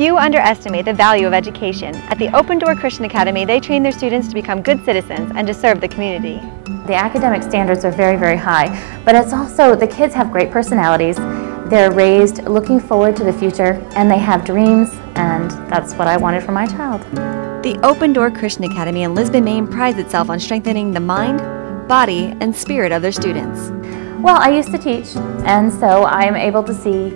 Few underestimate the value of education. At the Open Door Christian Academy, they train their students to become good citizens and to serve the community. The academic standards are very, very high, but it's also, the kids have great personalities. They're raised looking forward to the future, and they have dreams, and that's what I wanted for my child. The Open Door Christian Academy in Lisbon, Maine prides itself on strengthening the mind, body, and spirit of their students. Well, I used to teach, and so I'm able to see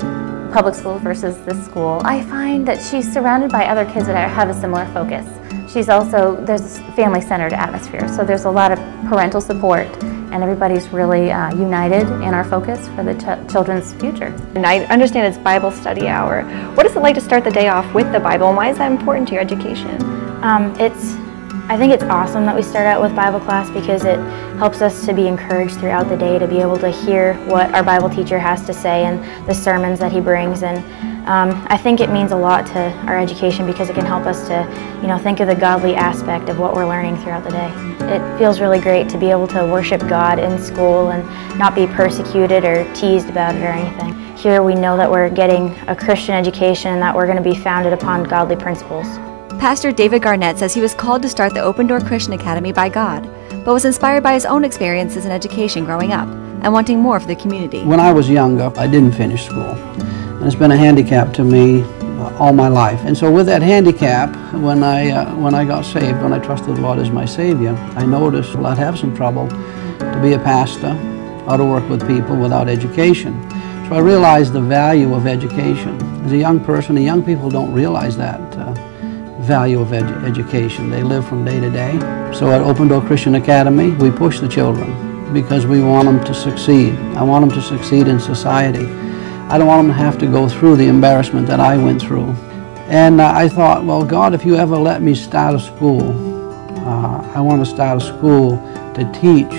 public school versus this school. I find that she's surrounded by other kids that have a similar focus. She's also, there's a family-centered atmosphere, so there's a lot of parental support, and everybody's really united in our focus for the children's future. And I understand it's Bible study hour. What is it like to start the day off with the Bible, and why is that important to your education? I think it's awesome that we start out with Bible class because it helps us to be encouraged throughout the day, to be able to hear what our Bible teacher has to say and the sermons that he brings. And I think it means a lot to our education because it can help us to, think of the godly aspect of what we're learning throughout the day. It feels really great to be able to worship God in school and not be persecuted or teased about it or anything. Here we know that we're getting a Christian education and that we're going to be founded upon godly principles. Pastor David Garnett says he was called to start the Open Door Christian Academy by God, but was inspired by his own experiences in education growing up and wanting more for the community. When I was younger, I didn't finish school, and it's been a handicap to me all my life. And so with that handicap, when I got saved, when I trusted the Lord as my Savior, I noticed I'd have some trouble to be a pastor or to work with people without education. So I realized the value of education. As a young person, the young people don't realize that value of education. They live from day to day. So at Open Door Christian Academy, we push the children because we want them to succeed. I want them to succeed in society. I don't want them to have to go through the embarrassment that I went through. And I thought, well, God, if you ever let me start a school, I want to start a school to teach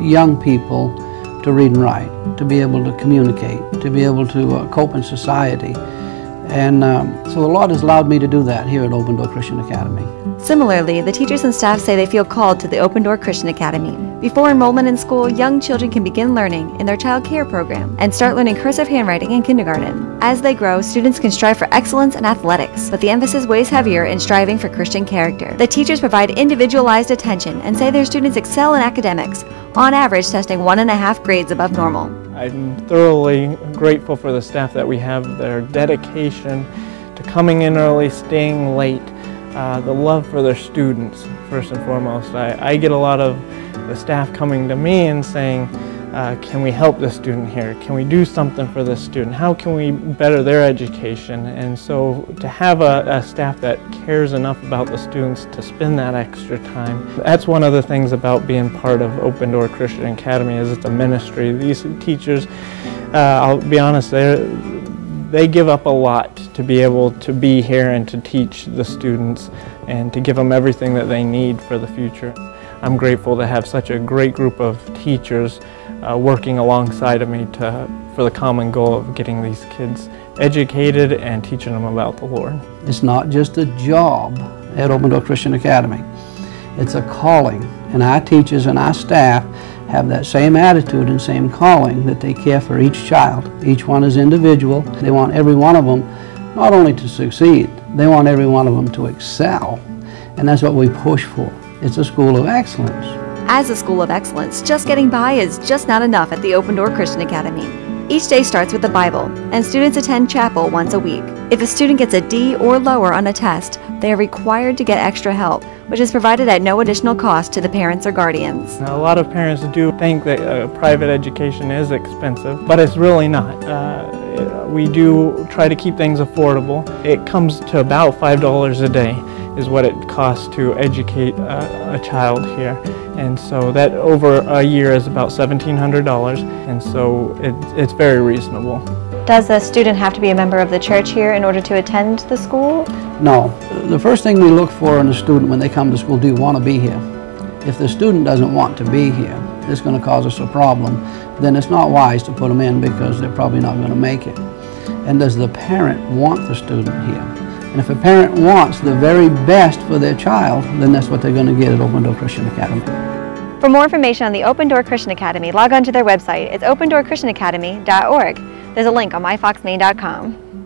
young people to read and write, to be able to communicate, to be able to cope in society. And so the Lord has allowed me to do that here at Open Door Christian Academy. Similarly, the teachers and staff say they feel called to the Open Door Christian Academy. Before enrollment in school, young children can begin learning in their child care program and start learning cursive handwriting in kindergarten. As they grow, students can strive for excellence in athletics, but the emphasis weighs heavier in striving for Christian character. The teachers provide individualized attention and say their students excel in academics, on average testing 1.5 grades above normal. I'm thoroughly grateful for the staff that we have, their dedication to coming in early, staying late, the love for their students, first and foremost. I get a lot of the staff coming to me and saying, can we help this student here? Can we do something for this student? How can we better their education? And so to have a staff that cares enough about the students to spend that extra time, that's one of the things about being part of Open Door Christian Academy is it's a ministry. These teachers, I'll be honest, they give up a lot to be able to be here and to teach the students and to give them everything that they need for the future. I'm grateful to have such a great group of teachers working alongside of me for the common goal of getting these kids educated and teaching them about the Lord. It's not just a job at Open Door Christian Academy. It's a calling, and our teachers and our staff have that same attitude and same calling, that they care for each child. Each one is individual. They want every one of them not only to succeed, they want every one of them to excel, and that's what we push for. It's a school of excellence. As a school of excellence, just getting by is just not enough at the Open Door Christian Academy. Each day starts with the Bible, and students attend chapel once a week. If a student gets a D or lower on a test, they are required to get extra help, which is provided at no additional cost to the parents or guardians. Now, a lot of parents do think that private education is expensive, but it's really not. We do try to keep things affordable. It comes to about $5 a day is what it costs to educate a child here. And so that over a year is about $1,700, and so it's very reasonable. Does a student have to be a member of the church here in order to attend the school? No. The first thing we look for in a student when they come to school, do you want to be here? If the student doesn't want to be here, it's going to cause us a problem. Then it's not wise to put them in because they're probably not going to make it. And does the parent want the student here? And if a parent wants the very best for their child, then that's what they're going to get at Open Door Christian Academy. For more information on the Open Door Christian Academy, log on to their website. It's opendoorchristianacademy.org. There's a link on myfoxmaine.com.